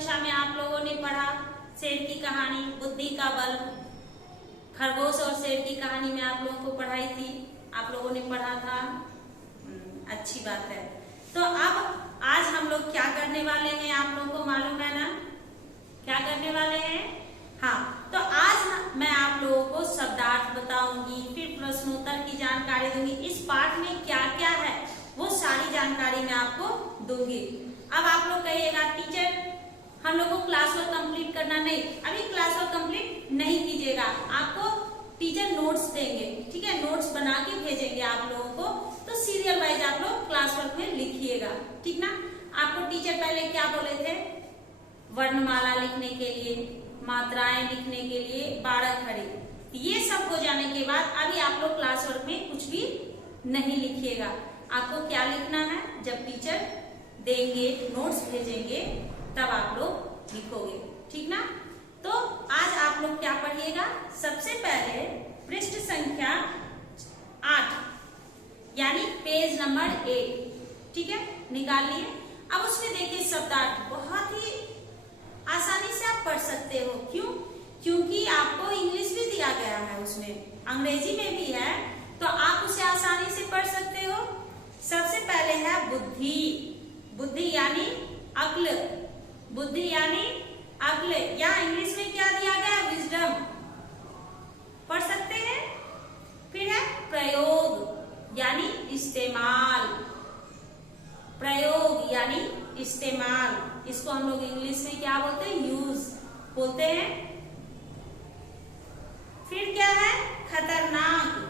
कक्षा में आप लोगों ने पढ़ा शेर की कहानी बुद्धि का बल। खरगोश और शेर की कहानी में आप लोगों को पढ़ाई थी, आप लोगों ने पढ़ा था। अच्छी बात है। तो अब आज हम लोग क्या करने वाले हैं, आप लोगों को मालूम है ना क्या करने वाले हैं? हाँ, तो आज मैं आप लोगों को शब्दार्थ बताऊंगी, फिर प्रश्नोत्तर की जानकारी दूंगी। इस पाठ में क्या क्या है वो सारी जानकारी मैं आपको दूंगी। अब आप लोग कहिएगा टीचर हम लोग को क्लास वर्क कंप्लीट करना नहीं, अभी क्लास वर्क कंप्लीट नहीं कीजिएगा, आपको टीचर नोट्स देंगे, ठीक है, नोट्स बना के भेजेंगे आप लोगों को, तो सीरियल वाइज आप लोग क्लास वर्क में लिखिएगा, ठीक ना। आपको टीचर पहले क्या बोले थे, वर्णमाला लिखने के लिए, मात्राएं लिखने के लिए 12 खड़ी, ये सब हो जाने के बाद अभी आप लोग क्लास वर्क में कुछ भी नहीं लिखिएगा। आपको क्या लिखना है, जब टीचर देंगे नोट्स भेजेंगे तब आप लोग लिखोगे, ठीक ना। तो आज आप लोग क्या पढ़िएगा, सबसे पहले पृष्ठ संख्या 8 यानी पेज नंबर 8, ठीक है, निकाल लिए। अब उसमें देखिए शब्दार्थ बहुत ही आसानी से आप पढ़ सकते हो, क्यों? क्योंकि आपको इंग्लिश भी दिया गया है, उसमें अंग्रेजी में भी है, तो आप उसे आसानी से पढ़ सकते हो। सबसे पहले है बुद्धि, बुद्धि यानी अक्ल, बुद्धि यानी अक्ल, या इंग्लिश में क्या दिया गया है, विजडम, पढ़ सकते हैं। फिर है प्रयोग यानी इस्तेमाल, प्रयोग यानी इस्तेमाल, इसको हम लोग इंग्लिश में क्या बोलते हैं, यूज बोलते हैं। फिर क्या है, खतरनाक,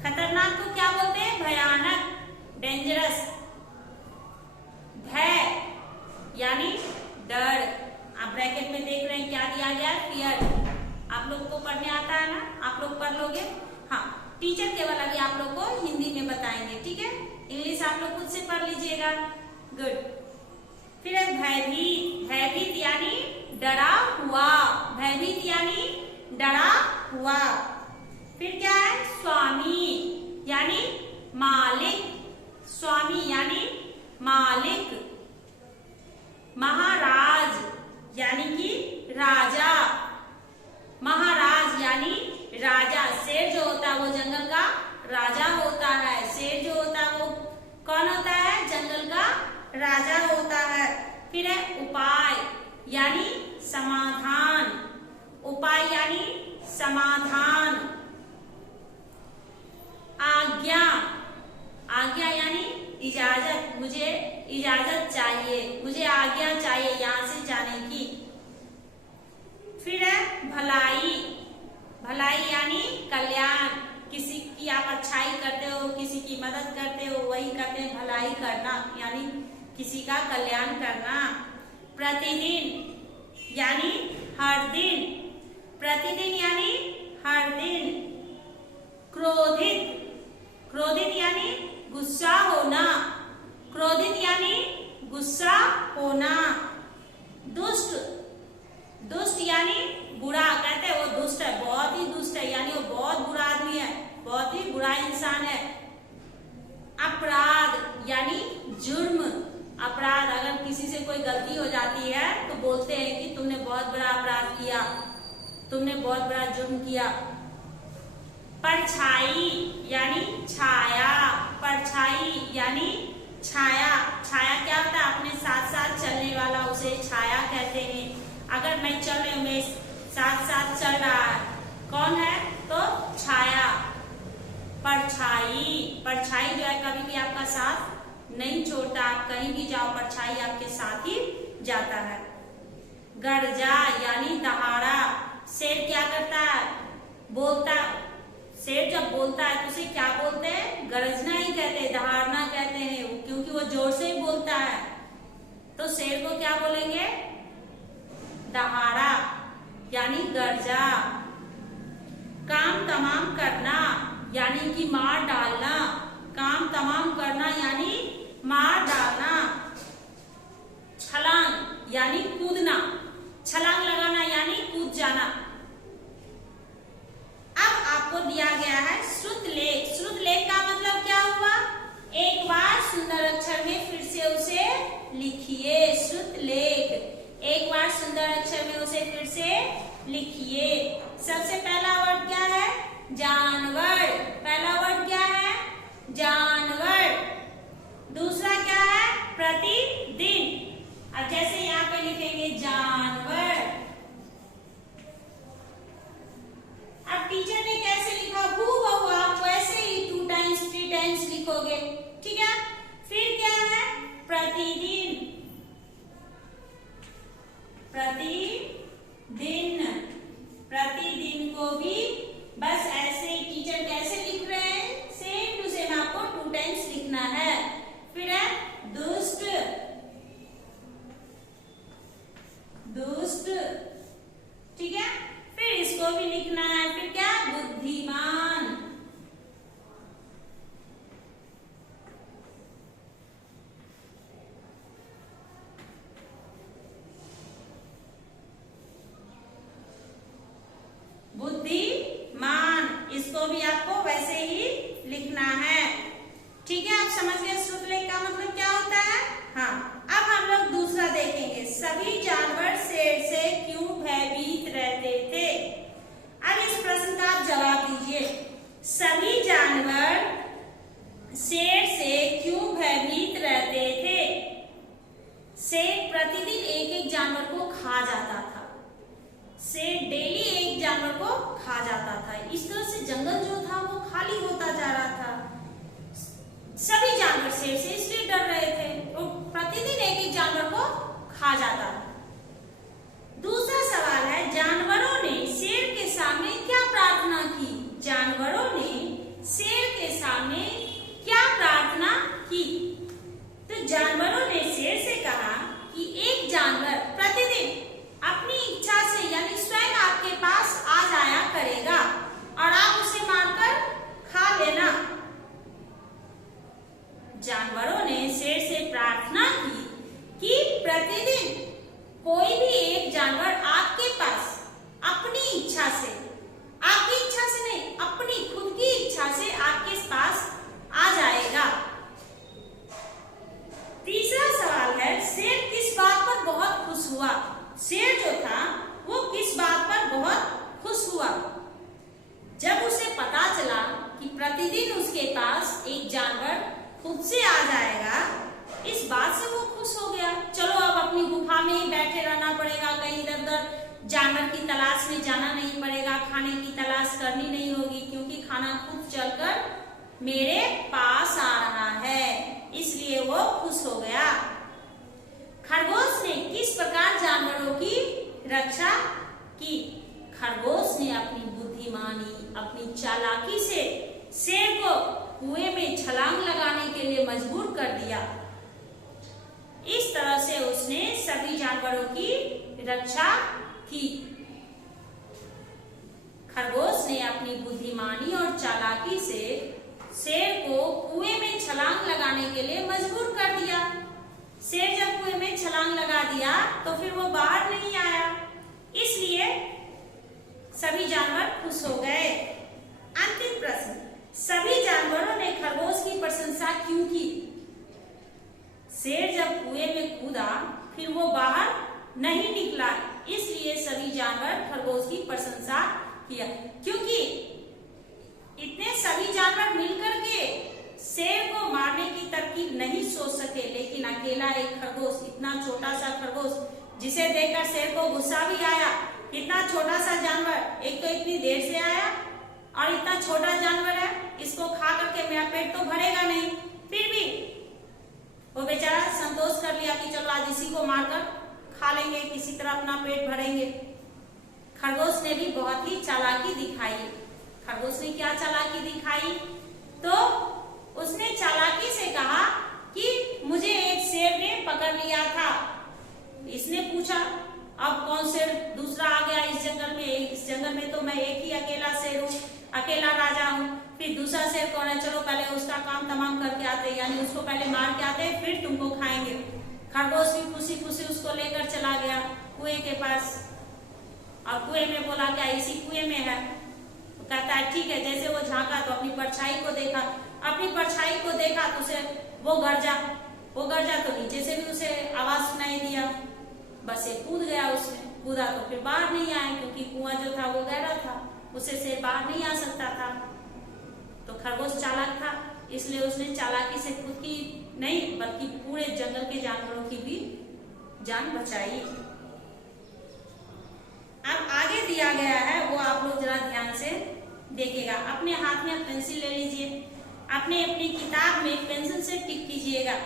खतरनाक को क्या बोलते हैं, भयानक, डेंजरस। भय यानी डर, आप ब्रैकेट में देख रहे हैं क्या दिया गया है, फियर। आप लोग को पढ़ने आता है ना, आप लोग पढ़ लोगे। हाँ, टीचर केवल अभी आप लोग को हिंदी में बताएंगे, ठीक है, इंग्लिश आप लोग खुद से पढ़ लीजिएगा। गुड। फिर है भयभीत, भयभीत यानी डरा हुआ, भयभीत यानी डरा हुआ। फिर क्या है, स्वामी यानी मालिक, स्वामी यानी मालिक। महाराज यानी कि राजा, महाराज यानी राजा। शेर जो होता है वो जंगल का राजा होता है, शेर जो होता है वो कौन होता है, जंगल का राजा होता है। फिर है उपाय यानी समाधान, उपाय यानी समाधान। आज्ञा, आज्ञा यानी इजाजत, मुझे इजाजत चाहिए, मुझे आज्ञा चाहिए यहाँ से जाने की। फिर है भलाई, भलाई यानी कल्याण, किसी की आप अच्छाई करते हो, किसी की मदद करते हो, वही कहते हैं भलाई करना, यानी किसी का कल्याण करना। प्रतिदिन यानी हर दिन, प्रतिदिन यानी हर दिन। क्रोधित, क्रोधित यानी गुस्सा होना, क्रोधित यानी गुस्सा होना। दुष्ट, दुष्ट यानी बुरा, कहते हैं वो दुष्ट है, बहुत ही दुष्ट है, यानी वो बहुत बुरा आदमी है, बहुत ही बुरा इंसान है। अपराध यानी जुर्म, अपराध, अगर किसी से कोई गलती हो जाती है तो बोलते हैं कि तुमने बहुत बड़ा अपराध किया, तुमने बहुत बड़ा जुर्म किया। परछाई यानी छाया, परछाई यानी छाया, छाया क्या होता है, अपने साथ साथ चलने वाला उसे छाया कहते हैं। अगर मैं चल रही हूँ, मेरे साथ साथ चल रहा है, कौन है, तो छाया। परछाई, परछाई जो है कभी भी आपका साथ नहीं छोड़ता, आप कहीं भी जाओ परछाई आपके साथ ही जाता है। गर्जा यानी दहाड़ा, शेर क्या करता है, बोलता, शेर जब बोलता है तो उसे क्या बोलते हैं, गरजना ही कहते हैं, दहाड़ना कहते हैं, क्योंकि वो जोर से ही बोलता है, तो शेर को क्या बोलेंगे, दहाड़ा यानी गर्जा। काम तमाम करना यानी कि मार डालना, काम तमाम करना यानी मार डालना। छलांग यानी कूदना, छलांग लगाना यानी कूद जाना। लिखोगे, ठीक है। फिर क्या है, प्रतिदिन, प्रतिदिन, प्रतिदिन को भी बस ऐसे ही टीचर कैसे लिख रहे हैं, सेम टू सेम आपको 2 टाइम्स लिखना है। फिर है दुष्ट, दुष्ट, ठीक है। फिर इसको भी लिखना है। फिर क्या, बुद्धिमान, बुद्धिमान, इसको भी आपको वैसे ही लिखना है, ठीक है। आप समझ गए श्रुतलेख का मतलब क्या होता है। हाँ, अब हम लोग दूसरा देखेंगे, सभी जानवर शेर से क्यों भयभीत रहते थे। अब इस प्रश्न का आप जवाब दीजिए, सभी जानवर शेर से क्यों भयभीत रहते थे। शेर प्रतिदिन एक एक जानवर को खा जाता था, शेर डेली एक जानवर को खा जाता था। इस तरह से जंगल जो था वो खाली होता जा रहा था। सभी जानवर शेर से इसलिए डर रहे थे, वो प्रतिदिन एक एक जानवर को खा जाता था। दूसरा सवाल है, जानवरों ने शेर के सामने क्या प्रार्थना की। जानवरों ने शेर के सामने क्या प्रार्थना की। तो जानवरों ने शेर से कहा कि एक जानवर प्रतिदिन अपनी इच्छा से यानी स्वयं आपके पास आ जाया करेगा और आप उसे मारकर खा लेना। जानवरों ने शेर से प्रार्थना की कि प्रतिदिन कोई भी एक जानवर आपके पास अपनी इच्छा से, आपकी इच्छा से नहीं, अपनी खुद की इच्छा से आपके पास आ जाएगा। तीसरा सवाल है, शेर किस बात पर बहुत खुश हुआ। शेर जो था वो किस बात पर बहुत खुश हुआ। जब उसे पता चला कि प्रतिदिन उसके पास एक जानवर खुद से आ जाएगा, इस बात से वो खुश हो गया। चलो अब अपनी गुफा में ही बैठे रहना पड़ेगा, कहीं इधर उधर जानवर की तलाश में जाना नहीं पड़ेगा, खाने की तलाश करनी नहीं होगी, क्योंकि खाना खुद चलकर मेरे पास आ रहा है, इसलिए वो खुश हो गया। खरगोश ने किस प्रकार जानवरों की रक्षा की। खरगोश ने अपनी बुद्धिमानी, अपनी चालाकी से शेर को कुएं में छलांग लगाने के लिए मजबूर कर दिया। इस तरह से उसने सभी जानवरों की रक्षा की। खरगोश ने अपनी बुद्धिमानी और चालाकी से शेर को कुएं में छलांग लगाने के लिए मजबूर कर दिया। शेर जब कुएं में छलांग लगा दिया तो फिर वो बाहर नहीं आया, इसलिए सभी जानवर खुश हो गए। अंतिम प्रश्न, सभी जानवरों ने खरगोश की प्रशंसा क्यों की। शेर जब कुएं में कूदा फिर वो बाहर नहीं निकला, इसलिए सभी जानवर खरगोश की प्रशंसा किया। क्योंकि इतने सभी जानवर मिलकर के शेर को मारने की तरकीब नहीं सोच सके, लेकिन अकेला एक खरगोश, इतना छोटा सा खरगोश, जिसे देखकर शेर को गुस्सा भी आया। इतना छोटा सा जानवर, एक तो इतनी देर से आया और इतना छोटा जानवर है, इसको खा करके मेरा पेट तो भरेगा नहीं। फिर भी वो बेचारा संतोष कर लिया कि चलो आज इसी को मारकर खा लेंगे, किसी तरह अपना पेट भरेंगे। खरगोश ने भी बहुत ही चालाकी दिखाई। खरगोश ने क्या चालाकी दिखाई, तो उसने चालाकी से कहा कि मुझे एक शेर ने पकड़ लिया था। इसने पूछा अब कौन शेर दूसरा आ गया इस जंगल में, इस जंगल में तो मैं एक ही अकेला शेर हूँ, अकेला राजा हूँ, फिर दूसरा शेर कौन है, चलो पहले उसका काम तमाम करके आते, यानी उसको पहले मार के आते फिर तुमको खाएंगे। खरगोश भी खुशी खुशी उसको लेकर चला गया कुएं के पास और कुएं में बोला क्या इसी कुएं में है। तो कहता है ठीक है। जैसे वो झांका तो अपनी परछाई को देखा, अपनी परछाई को देखा तो उसे वो गरजा तो नीचे से भी उसे आवाज सुनाई दिया, बस ये कूद गया। उसमें कूदा तो फिर बाहर नहीं आया, क्योंकि कुआं जो था वो गहरा था, उसे से बाहर नहीं आ सकता था। तो खरगोश चालाक था, इसलिए उसने चालाकी से खुद की नहीं बल्कि पूरे जंगल के जानवरों की भी जान बचाई। अब आगे दिया गया है वो आप लोग जरा ध्यान से देखिएगा। अपने हाथ में पेंसिल ले लीजिए, अपने अपनी किताब में पेंसिल से टिक कीजिएगा।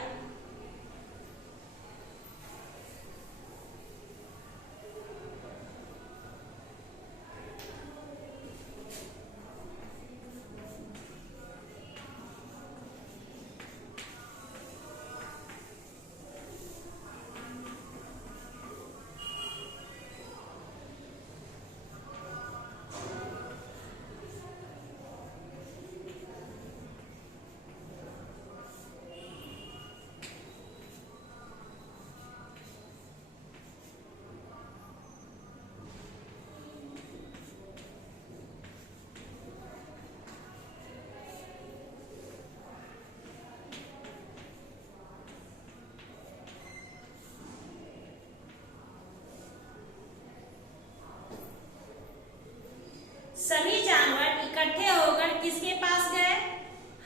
सभी जानवर इकट्ठे होकर किसके पास गए?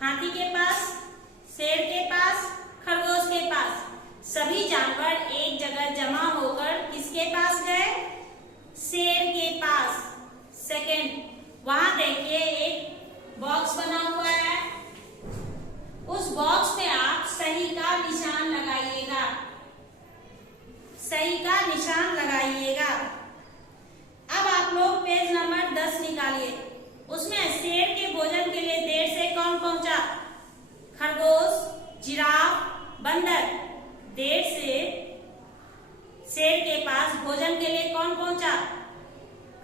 हाथी के पास, शेर के पास, खरगोश के पास। सभी जानवर एक जगह जमा होकर किसके पास गए? शेर के पास। सेकंड, वहां देखिए एक बॉक्स बना हुआ है, उस बॉक्स में आप सही का निशान लगाइएगा। सही का निशान लगाइएगा। अब आप लोग पेज नंबर 10 निकालिए। उसमें शेर के भोजन के लिए देर से कौन पहुंचा? खरगोश, जिराफ, बंदर। देर से शेर के पास भोजन के लिए कौन पहुंचा?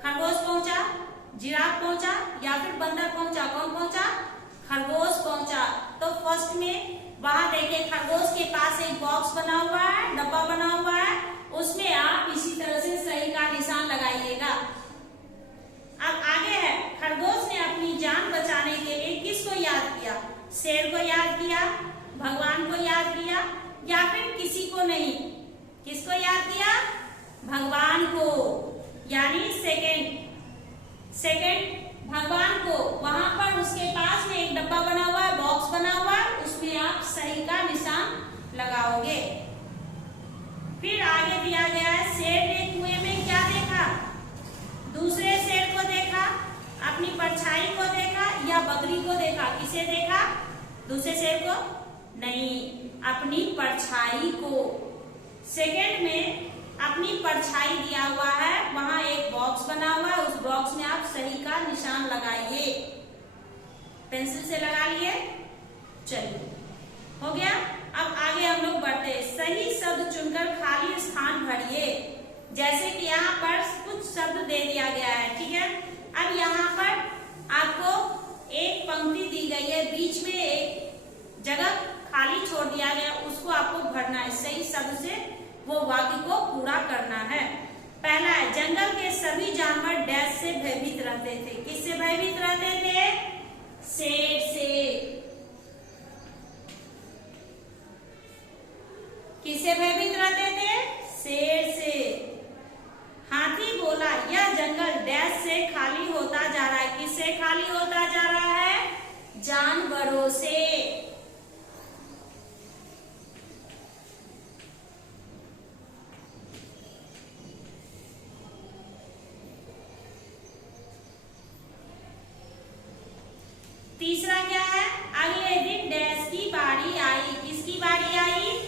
खरगोश पहुंचा, जिराफ पहुंचा या फिर बंदर पहुंचा? कौन पहुंचा? खरगोश पहुंचा। तो फर्स्ट में वहां देखिए खरगोश के पास एक बॉक्स बना हुआ है, डब्बा बना हुआ है, उसमें आप इसी तरह से सही का निशान लगाइएगा। अब आगे है, खरगोश ने अपनी जान बचाने के लिए किसको याद किया? शेर को याद किया, भगवान को याद किया या फिर किसी को नहीं? किसको याद किया? भगवान को, यानी सेकंड भगवान को। वहां पर उसके पास में एक डब्बा बना हुआ है, बॉक्स बना हुआ है, उसमें आप सही का निशान लगाओगे। फिर आगे दिया गया है, शेर ने कुएं में क्या देखा? दूसरे शेर को देखा, अपनी परछाई को देखा या बकरी को देखा? किसे देखा? दूसरे शेर को नहीं, अपनी परछाई को। सेकंड में अपनी परछाई दिया हुआ है, वहां एक बॉक्स बना हुआ है, उस बॉक्स में आप सही का निशान लगाइए। पेंसिल से लगा लिए। चलिए, हो गया। अब आगे हम लोग बढ़ते हैं। सही शब्द चुनकर खाली स्थान भरिए। जैसे कि यहाँ पर कुछ शब्द दे दिया गया है, ठीक है। अब यहाँ पर आपको एक पंक्ति दी गई है, बीच में एक जगह खाली छोड़ दिया गया, उसको आपको भरना है। सही शब्द से वो वाक्य को पूरा करना है। पहला है, जंगल के सभी जानवर डैश से भयभीत रहते थे। किससे भयभीत रहते थे? शेर से। किससे भयभीत रहते थे? शेर से। हाथी बोला, यह जंगल डैश से खाली होता जा रहा है। किससे खाली होता जा रहा है? जानवरों से। तीसरा क्या है? अगले दिन डैश की बारी आई। किसकी बारी आई?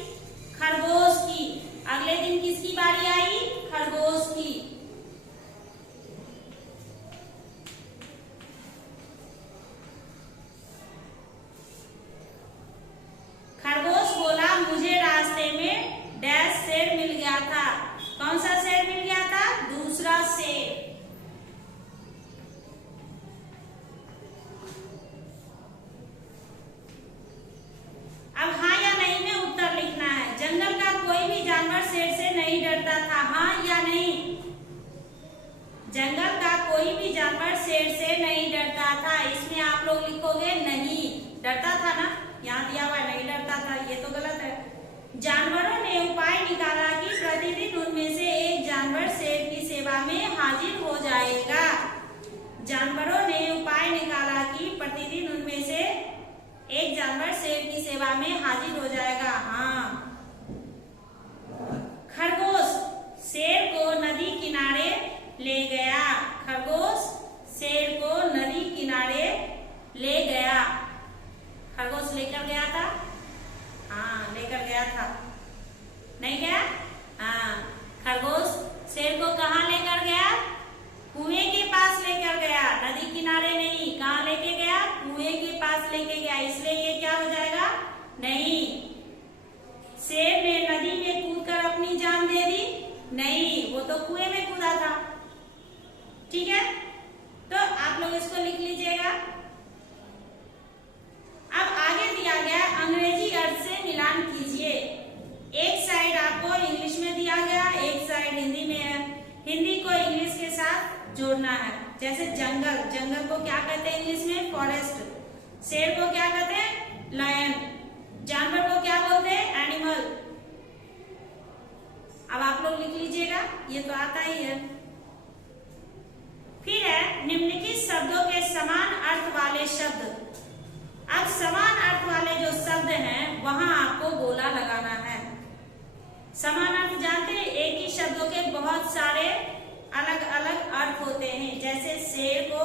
खरगोश की। अगले दिन किसकी बारी आई? खरगोश की। खरगोश बोला, मुझे रास्ते में डैश शेर मिल गया था। कौन सा शेर मिल गया था? दूसरा शेर। अब हाँ या नहीं में उत्तर लिखना है। जंगल का कोई भी जानवर शेर से नहीं डरता था, हाँ या नहीं? जंगल का कोई भी जानवर शेर से नहीं डरता था। इसमें आप लोग लिखोगे नहीं। डरता था ना, यहाँ दिया हुआ नहीं डरता था, ये तो गलत है। जानवरों ने उपाय निकाला कि प्रतिदिन उनमें से एक जानवर शेर की सेवा में हाजिर हो जाएगा। जानवरों ने उपाय निकाला कि प्रतिदिन उनमें से एक जानवर शेर की सेवा में हाजिर हो जाएगा, हाँ। खरगोश शेर को नदी किनारे ले गया। खरगोश शेर को नदी किनारे ले गया। नहीं गया? हाँ, खरगोश शेर को कहाँ लेकर गया? कुएं के पास लेकर गया, नदी किनारे नहीं। कहाँ लेके गया? कुएं के पास लेके गया, इसलिए ये क्या हो जाएगा? नहीं। शेर ने नदी में कूदकर अपनी जान दे दी? नहीं, वो तो कुएं में कूदा था। ठीक है, तो आप लोग इसको लिख लीजिएगा। अब आगे दिया गया अंग्रेजी अर्थ से मिलान कीजिए। एक साइड आपको इंग्लिश में दिया गया, एक साइड हिंदी में है। हिंदी को इंग्लिश के साथ जोड़ना है। जैसे जंगल, जंगल को क्या कहते हैं इंग्लिश में? फॉरेस्ट। शेर को क्या कहते हैं? लायन। जानवर को क्या बोलते हैं? एनिमल। अब आप लोग लिख लीजिएगा, ये तो आता ही है। फिर है निम्नलिखित शब्दों के समान अर्थ वाले शब्द। अब समान अर्थ वाले जो शब्द हैं वहां आपको गोला लगाना है। समान अर्थ जानते हैं, एक ही शब्दों के बहुत सारे अलग अलग अर्थ होते हैं। जैसे शेर को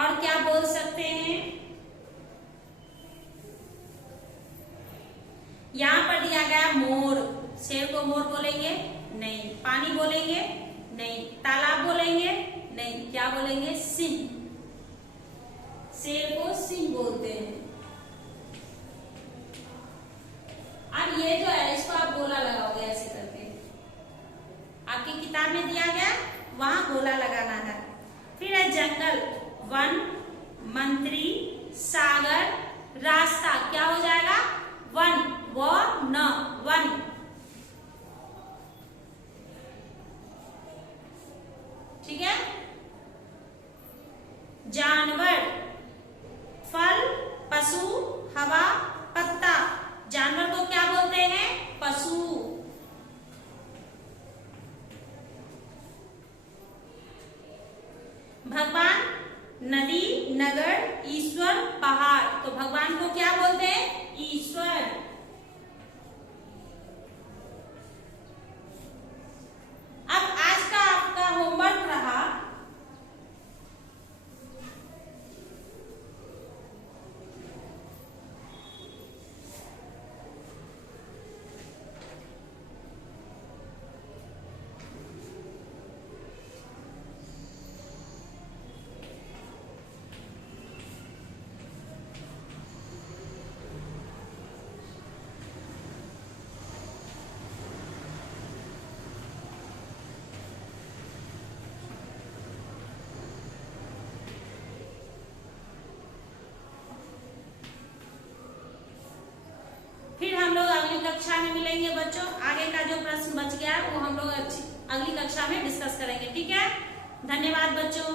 और क्या बोल सकते हैं? यहां पर दिया गया मोर। शेर को मोर बोलेंगे? नहीं। पानी बोलेंगे? नहीं। तालाब बोलेंगे? नहीं। क्या बोलेंगे? सिंह। शेर को सिंह बोलते हैं। अब ये जो है इसको आप गोला लगाओगे ऐसे करके। आपकी किताब में दिया गया, वहां गोला लगाना है। फिर है जंगल, वन, मंत्री, सागर, रास्ता। क्या हो जाएगा? वन, वो न, वन। ठीक है। जानवर, फल, पशु, हवा, पत्ता। जानवर को क्या बोलते हैं? पशु। भगवान, नदी, नगर, ईश्वर, पहाड़। तो भगवान को क्या बोलते हैं? ईश्वर। अब आज का आपका होमवर्क रहा, फिर हम लोग अगली कक्षा में मिलेंगे बच्चों। आगे का जो प्रश्न बच गया है वो हम लोग अगली कक्षा में डिस्कस करेंगे। ठीक है, धन्यवाद बच्चों।